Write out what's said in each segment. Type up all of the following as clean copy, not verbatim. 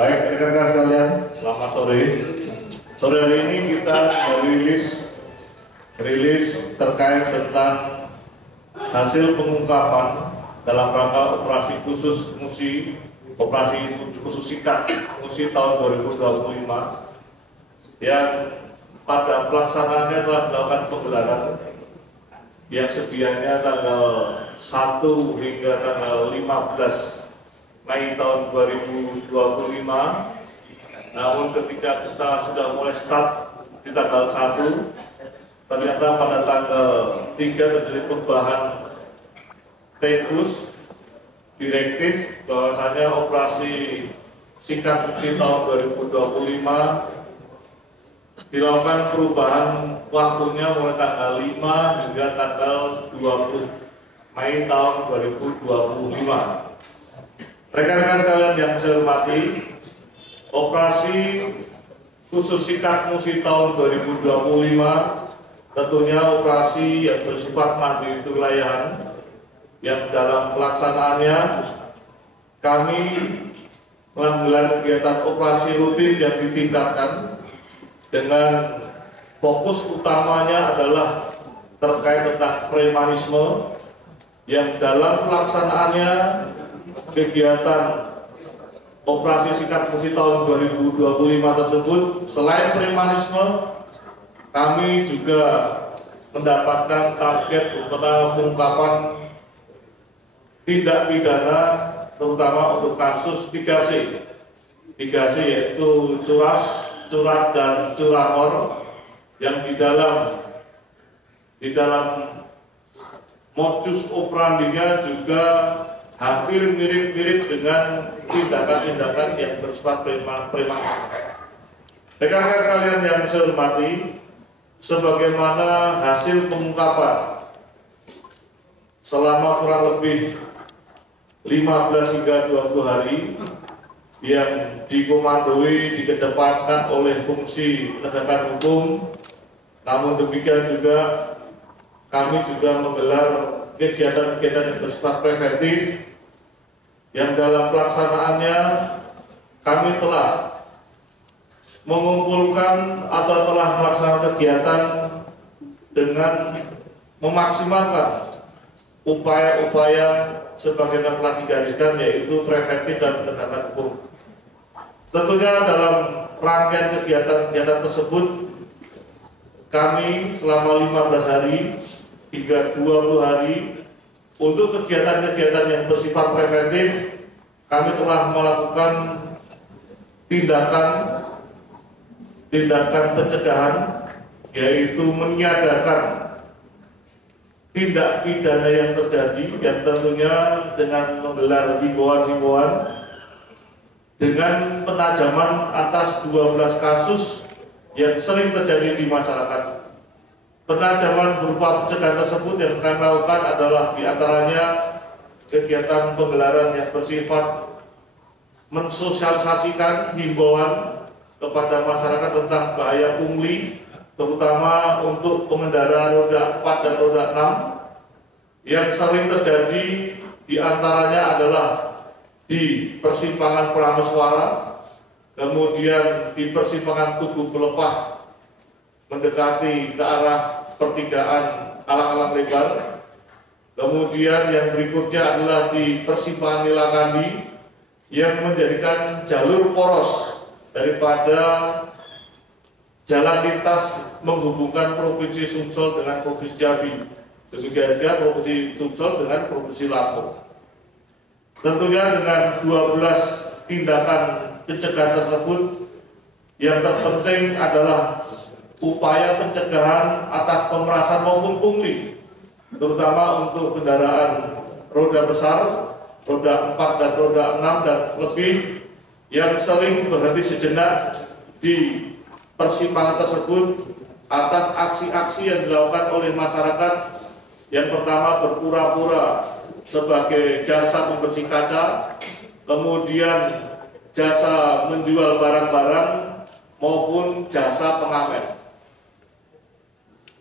Baik, rekan-rekan sekalian, selamat sore. Sore hari ini kita rilis terkait tentang hasil pengungkapan dalam rangka operasi khusus sikat musi tahun 2025 yang pada pelaksanaannya telah dilakukan penggelaran yang sedianya tanggal 1 hingga tanggal 15 Mei tahun 2025. Namun ketika kita sudah mulai start di tanggal 1, ternyata pada tanggal 3 terjadi perubahan teknis direktif bahwasanya operasi sikat musi tahun 2025 dilakukan perubahan waktunya mulai tanggal 5 hingga tanggal 20 Mei tahun 2025. Rekan-rekan sekalian yang saya hormati, operasi khusus sikat musi tahun 2025 tentunya operasi yang bersifat mandiri kewilayahan yang dalam pelaksanaannya kami menggelar kegiatan operasi rutin yang ditingkatkan dengan fokus utamanya adalah terkait tentang premanisme yang dalam pelaksanaannya kegiatan operasi sikat musi tahun 2025 tersebut selain premanisme kami juga mendapatkan target berupa pengungkapan tindak pidana terutama untuk kasus 3C yaitu curat dan curanmor yang di dalam modus operandinya juga hampir mirip-mirip dengan tindakan-tindakan yang bersifat premanisme. Rekan-rekan sekalian yang saya hormati, sebagaimana hasil pengungkapan selama kurang lebih 15 hingga 20 hari yang dikomandoi, dikedepankan oleh fungsi penegakan hukum, namun demikian juga kami juga menggelar kegiatan-kegiatan yang bersifat preventif yang dalam pelaksanaannya kami telah mengumpulkan atau telah melaksanakan kegiatan dengan memaksimalkan upaya-upaya sebagaimana telah digariskan yaitu preventif dan penegakan hukum. Tentunya dalam rangkaian kegiatan-kegiatan tersebut kami selama 15 hari hingga 20 hari untuk kegiatan-kegiatan yang bersifat preventif kami telah melakukan tindakan pencegahan yaitu menyadarkan tindak pidana yang terjadi yang tentunya dengan menggelar himbauan-himbauan dengan penajaman atas 12 kasus yang sering terjadi di masyarakat. Penajaman berupa pencegahan tersebut yang kami lakukan adalah diantaranya kegiatan penggelaran yang bersifat mensosialisasikan himbauan kepada masyarakat tentang bahaya pungli, terutama untuk pengendara roda 4 dan roda 6 yang sering terjadi diantaranya adalah di persimpangan Prameswara, kemudian di persimpangan Tugu Pelepah mendekati ke arah pertigaan alang-alang lebar. Kemudian yang berikutnya adalah di persimpangan Nilangandi yang menjadikan jalur poros daripada jalan lintas menghubungkan Provinsi Sumsel dengan Provinsi Jambi, demikian juga Provinsi Sumsel dengan Provinsi Lampung. Tentunya dengan 12 tindakan pencegahan tersebut yang terpenting adalah upaya pencegahan atas pemerasan maupun pungli, terutama untuk kendaraan roda besar, roda 4 dan roda 6 dan lebih yang sering berhenti sejenak di persimpangan tersebut atas aksi-aksi yang dilakukan oleh masyarakat. Yang pertama berpura-pura sebagai jasa pembersih kaca, kemudian jasa menjual barang-barang maupun jasa pengamen.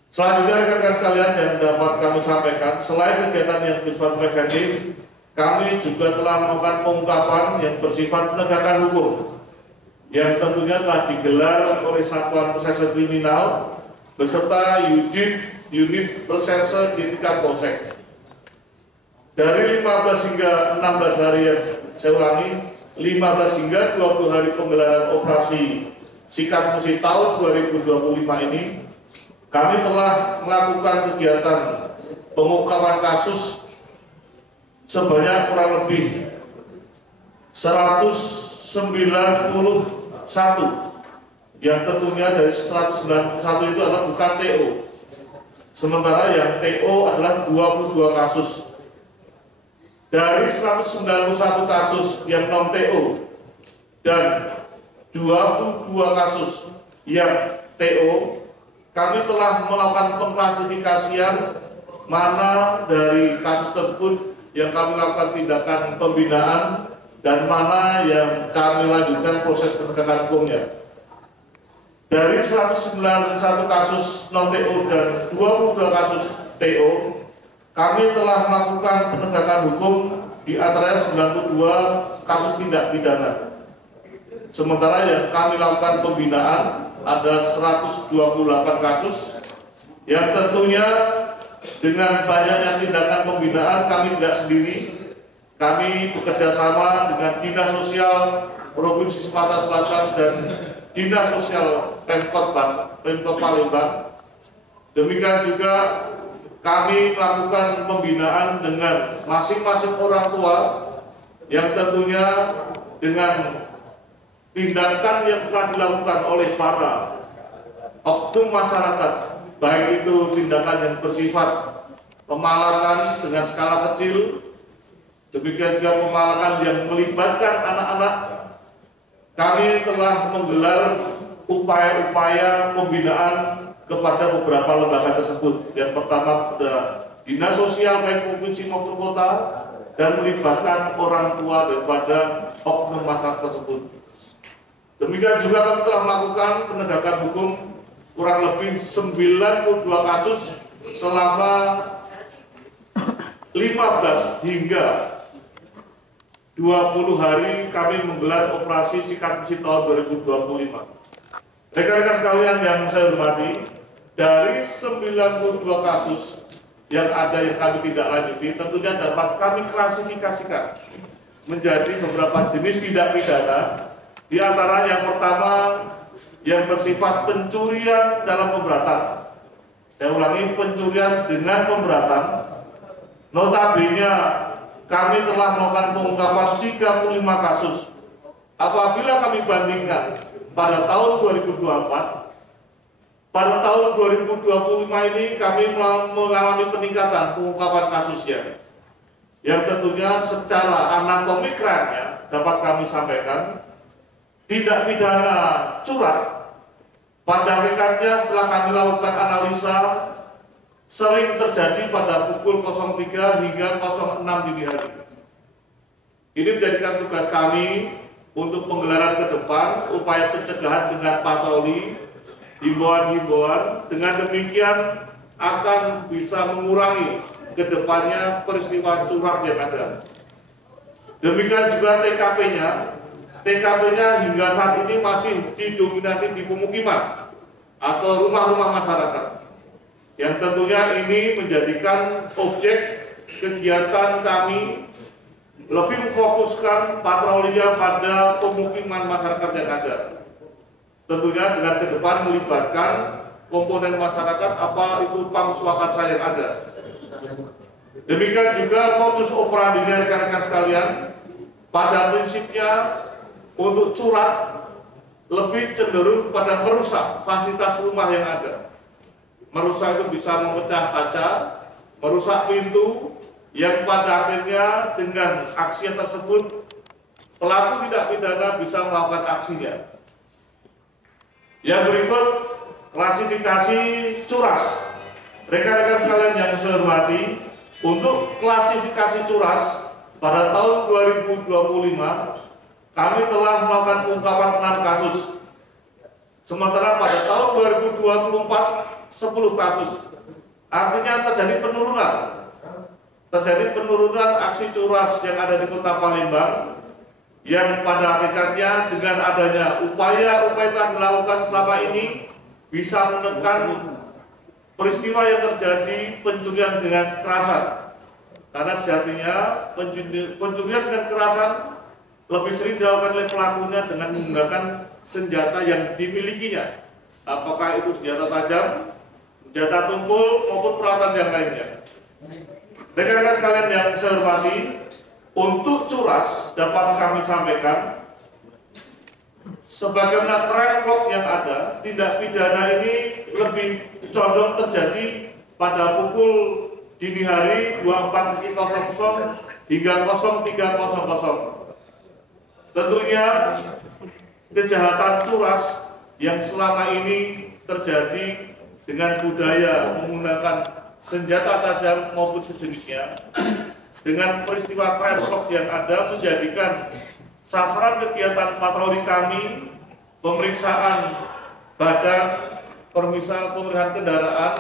Selanjutnya rekan-rekan sekalian yang dapat kami sampaikan, selain kegiatan yang bersifat preventif, kami juga telah melakukan pengungkapan yang bersifat penegakan hukum yang tentunya telah digelar oleh Satuan Reserse Kriminal beserta unit reserse di tingkat polsek. Dari 15 hingga 16 hari yang saya ulangi, 15 hingga 20 hari penggelaran operasi Sikat Musi tahun 2025 ini, kami telah melakukan kegiatan pengungkapan kasus sebanyak kurang lebih 191, yang tentunya dari 191 itu adalah bukan TO, sementara yang TO adalah 22 kasus. Dari 191 kasus yang non TO dan 22 kasus yang TO, kami telah melakukan pengklasifikasian mana dari kasus tersebut yang kami lakukan tindakan pembinaan dan mana yang kami lanjutkan proses penegakan hukumnya. Dari 191 kasus non-TO dan 22 kasus TO, kami telah melakukan penegakan hukum di antara 92 kasus tindak pidana. Sementara yang kami lakukan pembinaan ada 128 kasus, yang tentunya dengan banyaknya tindakan pembinaan kami tidak sendiri. Kami bekerja sama dengan Dinas Sosial Provinsi Sumatera Selatan dan Dinas Sosial Pemkot Palembang. Demikian juga kami melakukan pembinaan dengan masing-masing orang tua yang tentunya dengan tindakan yang telah dilakukan oleh para oknum masyarakat, baik itu tindakan yang bersifat pemalakan dengan skala kecil, demikian juga pemalakan yang melibatkan anak-anak. Kami telah menggelar upaya-upaya pembinaan kepada beberapa lembaga tersebut. Yang pertama pada Dinas Sosial baik provinsi maupun kota, dan melibatkan orang tua daripada oknum masyarakat tersebut. Demikian juga kami telah melakukan penegakan hukum kurang lebih 92 kasus selama 15 hingga 20 hari kami menggelar operasi Sikat Musi tahun 2025. Rekan-rekan sekalian yang saya hormati, dari 92 kasus yang ada yang kami tidak lanjuti, tentunya dapat kami klasifikasikan menjadi beberapa jenis tindak pidana. Di antara yang pertama yang bersifat pencurian dalam pemberatan. Saya ulangi, pencurian dengan pemberatan. Notabene kami telah melakukan pengungkapan 35 kasus. Apabila kami bandingkan pada tahun 2024, pada tahun 2025 ini kami mengalami peningkatan pengungkapan kasusnya, yang tentunya secara anatomi crime-nya dapat kami sampaikan, tindak pidana curang pada hakikatnya setelah kami lakukan analisa sering terjadi pada pukul 03 hingga 06 dini hari. Ini menjadikan tugas kami untuk penggelaran ke depan, upaya pencegahan dengan patroli, himbauan-himbauan. Dengan demikian akan bisa mengurangi ke depannya peristiwa curang yang ada. Demikian juga TKP-nya. TKP-nya hingga saat ini masih didominasi di pemukiman atau rumah-rumah masyarakat, yang tentunya ini menjadikan objek kegiatan kami lebih memfokuskan patrolinya pada pemukiman masyarakat yang ada. Tentunya dengan ke depan melibatkan komponen masyarakat, apa itu pam swakarsa yang ada. Demikian juga modus operandinya rekan-rekan sekalian, pada prinsipnya untuk curang lebih cenderung pada merusak fasilitas rumah yang ada. Merusak itu bisa memecah kaca, merusak pintu, yang pada akhirnya dengan aksi tersebut pelaku tindak pidana bisa melakukan aksinya. Yang berikut, klasifikasi curas. Rekan-rekan sekalian yang saya hormati, untuk klasifikasi curas pada tahun 2025 kami telah melakukan pengungkapan 6 kasus. Sementara pada tahun 2024 10 kasus. Artinya terjadi penurunan. Terjadi penurunan aksi curas yang ada di Kota Palembang yang pada hakikatnya dengan adanya upaya-upaya yang dilakukan selama ini bisa menekan peristiwa yang terjadi pencurian dengan kekerasan. Karena sejatinya pencurian dengan kekerasan lebih sering dilakukan oleh pelakunya dengan menggunakan senjata yang dimilikinya, apakah itu senjata tajam, senjata tumpul maupun peralatan yang lainnya. Rekan-rekan sekalian yang saya hormati, untuk curas dapat kami sampaikan, sebagaimana crime law yang ada, tindak pidana ini lebih condong terjadi pada pukul dini hari 24.00 hingga 03.00. Tentunya kejahatan curas yang selama ini terjadi dengan budaya menggunakan senjata tajam maupun sejenisnya, dengan peristiwa crime shock yang ada menjadikan sasaran kegiatan patroli kami, pemeriksaan badan, pemeriksaan kendaraan,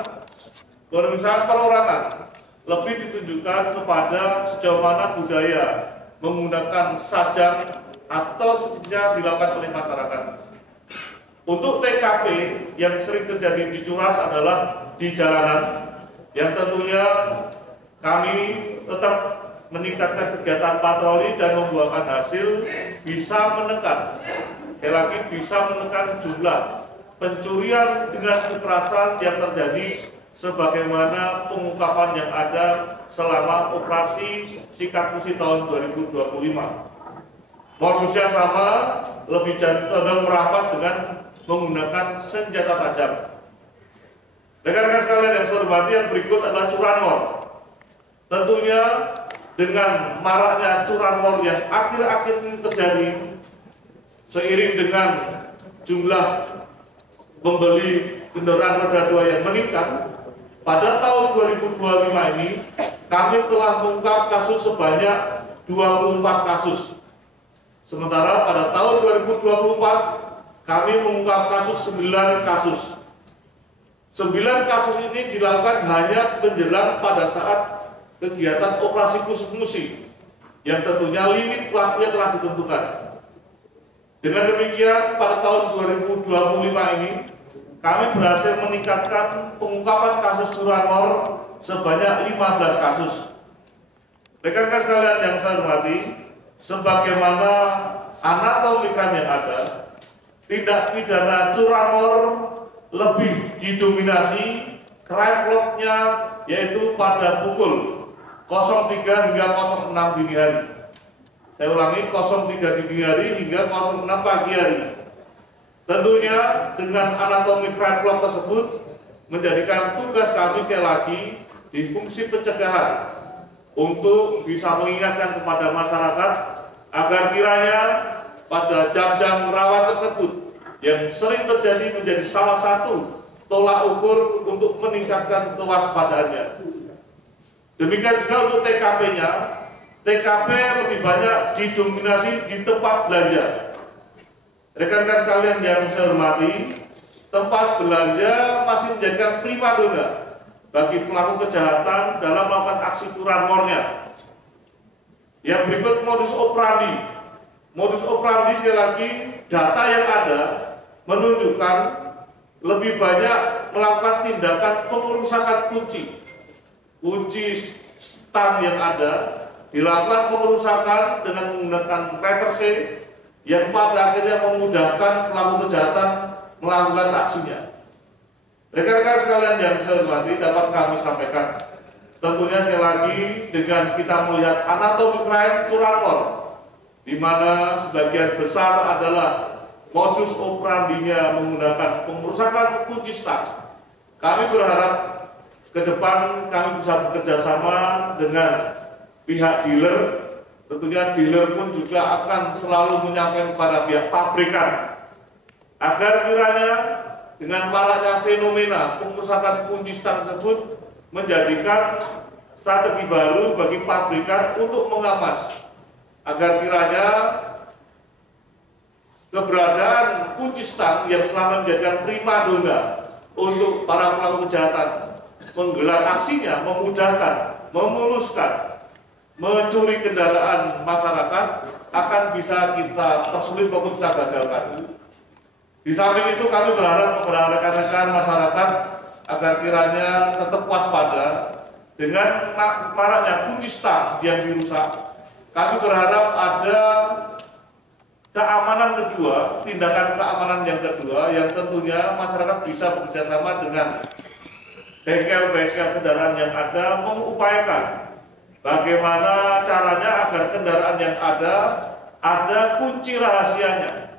pemeriksaan perorangan lebih ditunjukkan kepada sejauh mana budaya menggunakan sajam atau sejenisnya dilakukan oleh masyarakat. Untuk TKP yang sering terjadi di curas adalah di jalanan, yang tentunya kami tetap meningkatkan kegiatan patroli dan membuahkan hasil bisa menekan, sekali lagi bisa menekan jumlah pencurian dengan kekerasan yang terjadi sebagaimana pengungkapan yang ada selama operasi Sikat Musi tahun 2025. Modusnya sama, lebih cenderung merampas dengan menggunakan senjata tajam. Rekan-rekan sekalian yang saya hormati, yang berikut adalah curanmor. Tentunya dengan maraknya curanmor yang akhir-akhir ini terjadi, seiring dengan jumlah membeli kendaraan roda 2 yang meningkat, pada tahun 2025 ini kami telah mengungkap kasus sebanyak 24 kasus. Sementara pada tahun 2024 kami mengungkap kasus 9 kasus. 9 kasus ini dilakukan hanya menjelang pada saat kegiatan operasi khusus musi, yang tentunya limit waktunya telah ditentukan. Dengan demikian pada tahun 2025 ini kami berhasil meningkatkan pengungkapan kasus curanmor sebanyak 15 kasus. Rekan-rekan sekalian yang saya hormati, sebagaimana anatomi crime yang ada, tindak pidana curanmor lebih didominasi crime log-nya yaitu pada pukul 03 hingga 06 dini hari. Saya ulangi, 03 dini hari hingga 06 pagi hari. Tentunya dengan anatomi crime log tersebut menjadikan tugas kami sekali lagi di fungsi pencegahan untuk bisa mengingatkan kepada masyarakat agar kiranya pada jam-jam rawan tersebut yang sering terjadi menjadi salah satu tolak ukur untuk meningkatkan kewaspadaannya. Demikian juga untuk TKP-nya, TKP lebih banyak didominasi di tempat belanja. Rekan-rekan sekalian yang saya hormati, tempat belanja masih menjadikan primadona bagi pelaku kejahatan dalam melakukan aksi curanmornya. Yang berikut modus operandi. Modus operandi sekali lagi, data yang ada menunjukkan lebih banyak melakukan tindakan pengerusakan kunci stang yang ada, dilakukan pengerusakan dengan menggunakan letter C yang pada akhirnya memudahkan pelaku kejahatan melakukan aksinya. Rekan-rekan sekalian yang saya hormati, dapat kami sampaikan, tentunya sekali lagi dengan kita melihat anatomi crime curanmor, di mana sebagian besar adalah modus operandinya menggunakan pengerusakan kunci stang. Kami berharap ke depan kami bisa bekerja sama dengan pihak dealer. Tentunya dealer pun juga akan selalu menyampaikan kepada pihak pabrikan agar kiranya dengan maraknya fenomena pengerusakan kunci stang tersebut menjadikan strategi baru bagi pabrikan untuk mengawas agar kiranya keberadaan kunci stang yang selama menjadikan primadona untuk para pelaku kejahatan menggelar aksinya memudahkan, memuluskan, mencuri kendaraan masyarakat, akan bisa kita persulit maupun kita gagalkan. Di samping itu kami berharap kepada rekan-rekan masyarakat agar kiranya tetap waspada dengan maraknya kunci stang yang dirusak. Kami berharap ada keamanan kedua, tindakan keamanan yang kedua, yang tentunya masyarakat bisa bekerjasama dengan bengkel-bengkel kendaraan yang ada, mengupayakan bagaimana caranya agar kendaraan yang ada kunci rahasianya.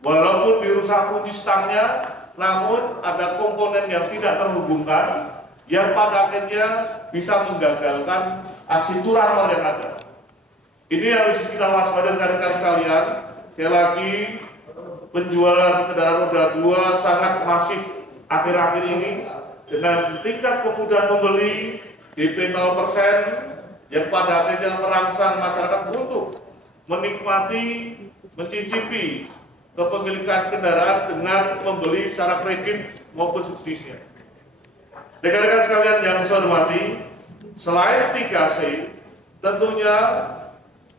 Walaupun dirusak kunci stangnya, namun ada komponen yang tidak terhubungkan, yang pada akhirnya bisa menggagalkan aksi curanmor yang ada. Ini harus kita waspadai rekan-rekan sekalian. Sekali lagi, penjualan kendaraan roda 2 sangat masif akhir-akhir ini dengan tingkat kemudahan membeli DP 0% yang pada akhirnya merangsang masyarakat untuk menikmati, mencicipi kepemilikan kendaraan dengan membeli secara kredit maupun subsidi. Rekan-rekan sekalian yang saya hormati, selain 3C, tentunya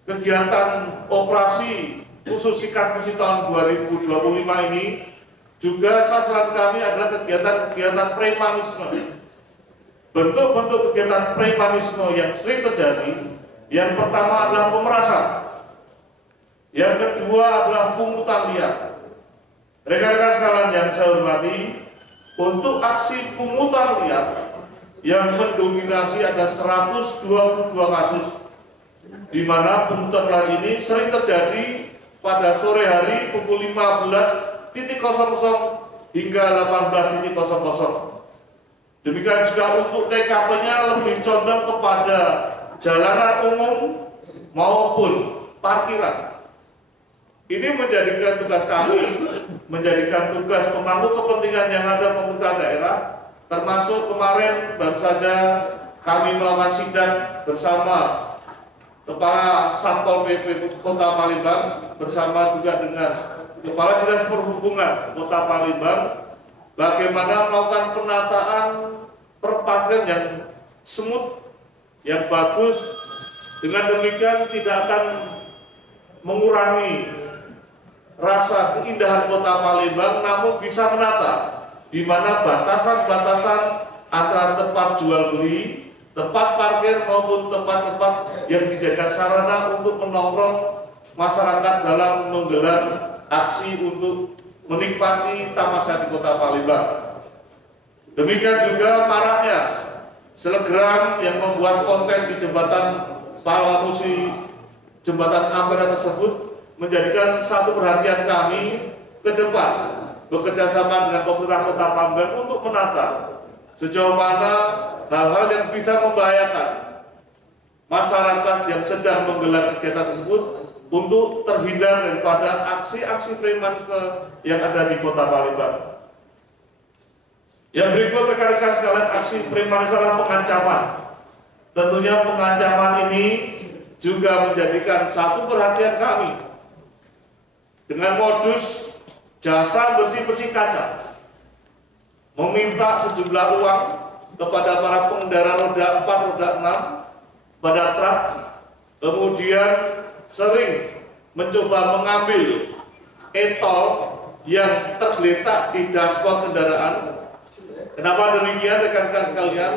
kegiatan operasi khusus sikat musi tahun 2025 ini juga sasaran kami adalah kegiatan premanisme. Bentuk-bentuk kegiatan premanisme yang sering terjadi, yang pertama adalah pemerasan, yang kedua adalah pungutan liar. Rekan-rekan sekalian yang saya hormati, untuk aksi pungutan liar yang mendominasi ada 122 kasus, di mana pungutan liar ini sering terjadi pada sore hari pukul 15.00 hingga 18.00. Demikian juga untuk TKP-nya lebih condong kepada jalanan umum maupun parkiran. Ini menjadikan tugas kami, menjadikan tugas pemangku kepentingan yang ada pemerintah daerah, termasuk kemarin baru saja kami melakukan sidak bersama Kepala Satpol PP Kota Palembang bersama juga dengan Kepala Dinas Perhubungan Kota Palembang, bagaimana melakukan penataan perparkiran yang smooth, yang bagus. Dengan demikian tidak akan mengurangi rasa keindahan Kota Palembang, namun bisa menata di mana batasan-batasan antara tempat jual beli, tempat parkir maupun tempat-tempat yang dijadikan sarana untuk menongkrong masyarakat dalam menggelar aksi untuk menikmati tamasya di Kota Palembang. Demikian juga maraknya selebgram yang membuat konten di jembatan Palamusi, jembatan Ampera tersebut, menjadikan satu perhatian kami ke depan bekerja sama dengan pemerintah Kota Palembang untuk menata sejauh mana hal-hal yang bisa membahayakan masyarakat yang sedang menggelar kegiatan tersebut untuk terhindar daripada aksi-aksi premanisme yang ada di Kota Palembang. Yang berikut rekan-rekan sekalian, aksi premanisme adalah pengancaman. Tentunya pengancaman ini juga menjadikan satu perhatian kami dengan modus jasa bersih-bersih kaca, meminta sejumlah uang kepada para pengendara roda 4, roda 6 pada truk, kemudian sering mencoba mengambil e-tol yang tergeletak di dashboard kendaraan. Kenapa demikian rekan-rekan sekalian?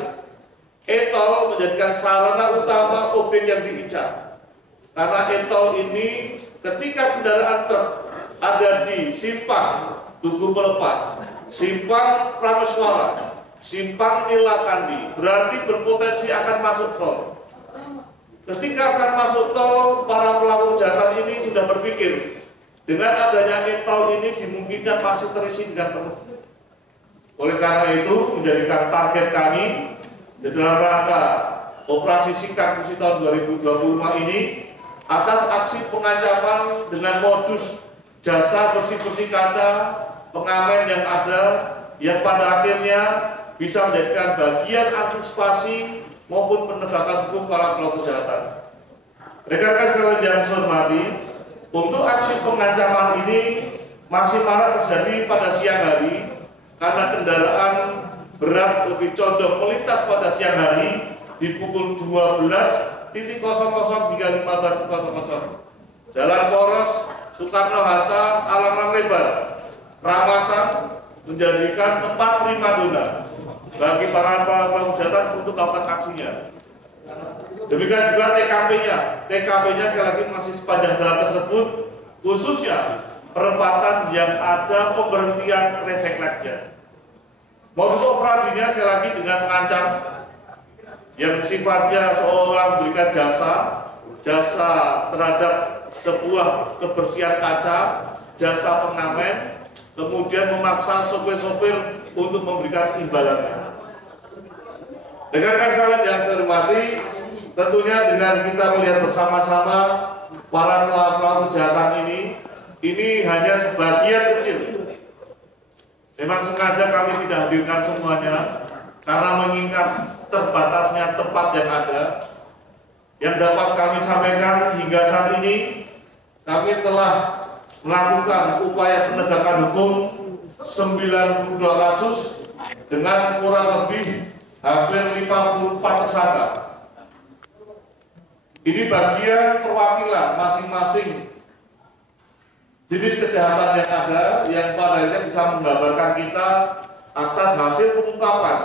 E-tol menjadikan sarana utama objek yang diincar. Karena e-tol ini ketika kendaraan truk ada di simpang Tugu Pelepas, simpang Prameswara, simpang Nilakandi, berarti berpotensi akan masuk tol. Ketika akan masuk tol, para pelaku kejahatan ini sudah berpikir dengan adanya e-tol ini dimungkinkan masih terisi dengan penuh. Oleh karena itu menjadikan target kami di dalam rangka operasi sikat musi tahun 2025 ini atas aksi pengancaman dengan modus jasa bersih-bersih kaca, pengamen yang ada, yang pada akhirnya bisa menjadikan bagian antisipasi maupun penegakan hukum para pelaku kejahatan. Rekan-rekan sekalian yang saya hormati, untuk aksi pengancaman ini masih marak terjadi pada siang hari karena kendaraan berat lebih condong melintas pada siang hari di pukul 12.00 hingga 15.00. Jalan poros Soekarno-Hatta Alang-Alang lebar, Ramasan menjadikan tempat primadona bagi para pelaku kejahatan untuk melakukan aksinya. Demikian juga TKP-nya. TKP-nya sekali lagi masih sepanjang jalan tersebut, khususnya perempatan yang ada pemberhentian traffic light-nya. Modus operandinya sekali lagi dengan mengancam yang sifatnya seolah memberikan jasa terhadap sebuah kebersihan kaca, jasa pengamen, kemudian memaksa sopir-sopir untuk memberikan imbalannya. Rekan-rekan sekalian yang saya hormati, tentunya dengan kita melihat bersama-sama para pelaku kejahatan ini hanya sebagian kecil. Memang sengaja kami tidak hadirkan semuanya karena mengingat terbatasnya tempat yang ada. Yang dapat kami sampaikan hingga saat ini, kami telah melakukan upaya penegakan hukum 92 kasus dengan kurang lebih hampir 54 tersangka. Ini bagian perwakilan masing-masing jenis kejahatan yang ada, yang pada akhirnya bisa menggambarkan kita atas hasil pengungkapan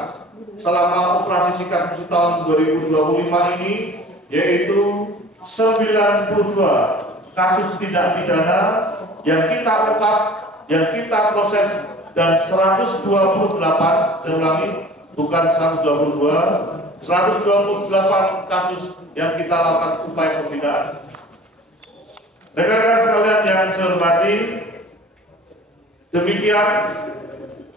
selama operasi sikat musuh tahun 2025 ini, yaitu 92 kasus tindak pidana yang kita ungkap, yang kita proses, dan 128, saya ulangi, bukan 122, 128 kasus yang kita lakukan upaya pembinaan. Rekan-rekan sekalian yang saya hormati, demikian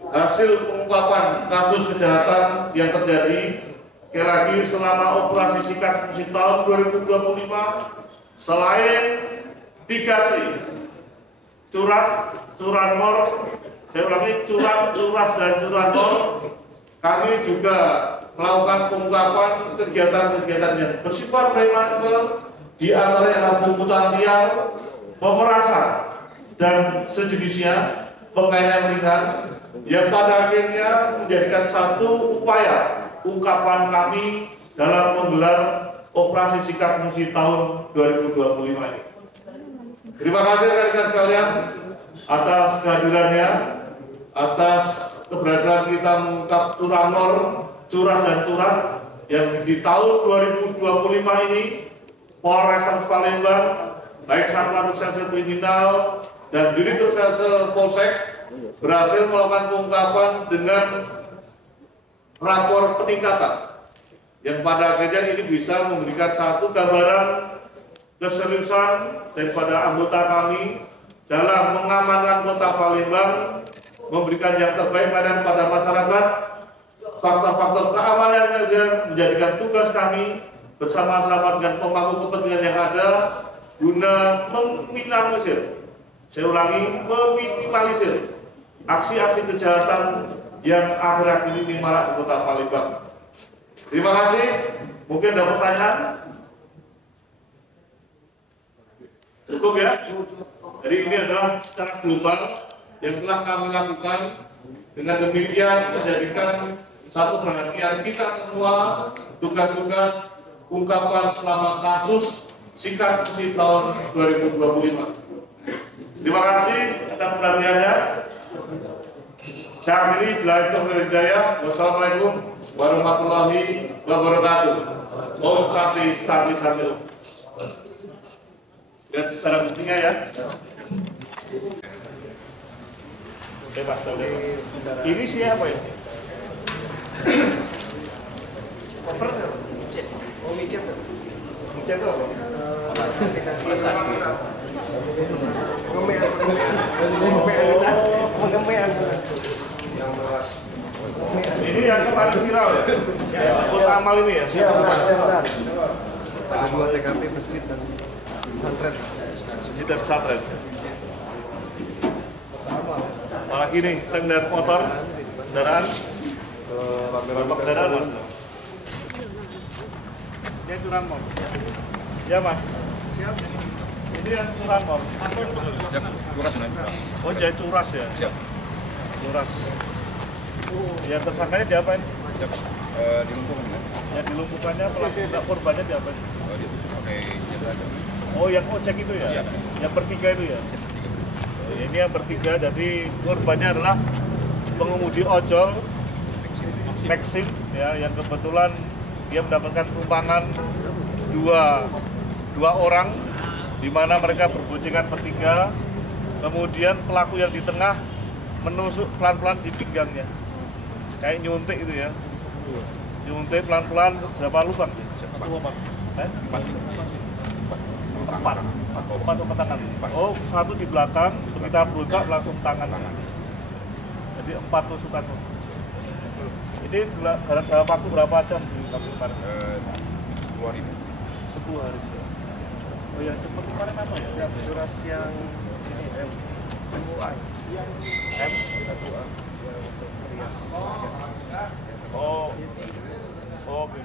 hasil pengungkapan kasus kejahatan yang terjadi sekali lagi selama operasi sikat musuh tahun 2025. Selain 3C, curanmor, saya ulangi, curas dan curanmor, kami juga melakukan pengungkapan kegiatan-kegiatan yang bersifat premanisme, di antaranya adalah pungutan liar, pemerasan, dan sejenisnya, pengainan ringan, yang pada akhirnya menjadikan satu upaya ungkapan kami dalam menggelar operasi sikat musuh tahun 2025 ini. Terima kasih rekan-rekan sekalian atas kehadirannya, atas keberhasilan kita mengungkap curanmor, curas dan curat yang di tahun 2025 ini Polrestabes Palembang, baik Satuan Reserse Kriminal dan Unit Reserse Polsek berhasil melakukan pengungkapan dengan rapor peningkatan yang pada akhirnya ini bisa memberikan satu gambaran keseriusan daripada anggota kami dalam mengamankan kota Palembang, memberikan yang terbaik pada masyarakat. Faktor-faktor keamanan yang menjadikan tugas kami bersama-sama dengan pemangku kepentingan yang ada guna meminimalisir, saya ulangi, meminimalisir aksi-aksi kejahatan yang akhir-akhir ini marak di kota Palembang. Terima kasih. Mungkin ada pertanyaan? Cukup ya? Jadi ini adalah secara global yang telah kami lakukan. Dengan demikian menjadikan satu perhatian kita semua, tugas-tugas ungkapan selama kasus sikat musuh tahun 2025. Terima kasih atas perhatiannya. Saya akhiri, billahi taufiq wal hidayah. Wassalamualaikum warahmatullahi wabarakatuh. Om Santi Santi Santi. Lihat cara buktinya ya. Bebas ini siapa ya? Koper? Oh, micet. Micet itu apa? Aplikasi ini yang kemarin viral ya? Kota Amal ini ya? Iya benar. Ada 2 TKP masjid dan pesantren. Masjid dan pesantren. Apalagi nih, tenggat motor, kendaraan, berapa kendaraan mas? Dia curanmor. Ya mas. Siap. Ini yang curanmor. Curas nih. Oh jadi curas ya? Siap. Curas. Yang tersangkanya diapain? Dilumpuhkan. Yang dilumpuhkannya pelaku korbannya diapain? Ditusuk pakai senjata tajam. Oh, yang ojek itu ya? Iya. Yang bertiga itu ya? Ini yang bertiga, jadi korbannya adalah pengemudi ojol Maxim ya, yang kebetulan dia mendapatkan tumpangan dua orang, di mana mereka berboncengan bertiga. Kemudian pelaku yang di tengah menusuk pelan-pelan di pinggangnya, kayak nyuntik itu ya, nyuntik pelan-pelan. Berapa lubang? Empat tangan. Oh, satu di belakang, kita berontak langsung tangan. Jadi 4 tusukan. Ini dalam waktu berapa jam di kampung kemarin? 10 hari. 10 hari. Oh, yang cepat kemarin apa ya? Durasi yang ini MUI. M? Yang untuk rias. Oh, oke.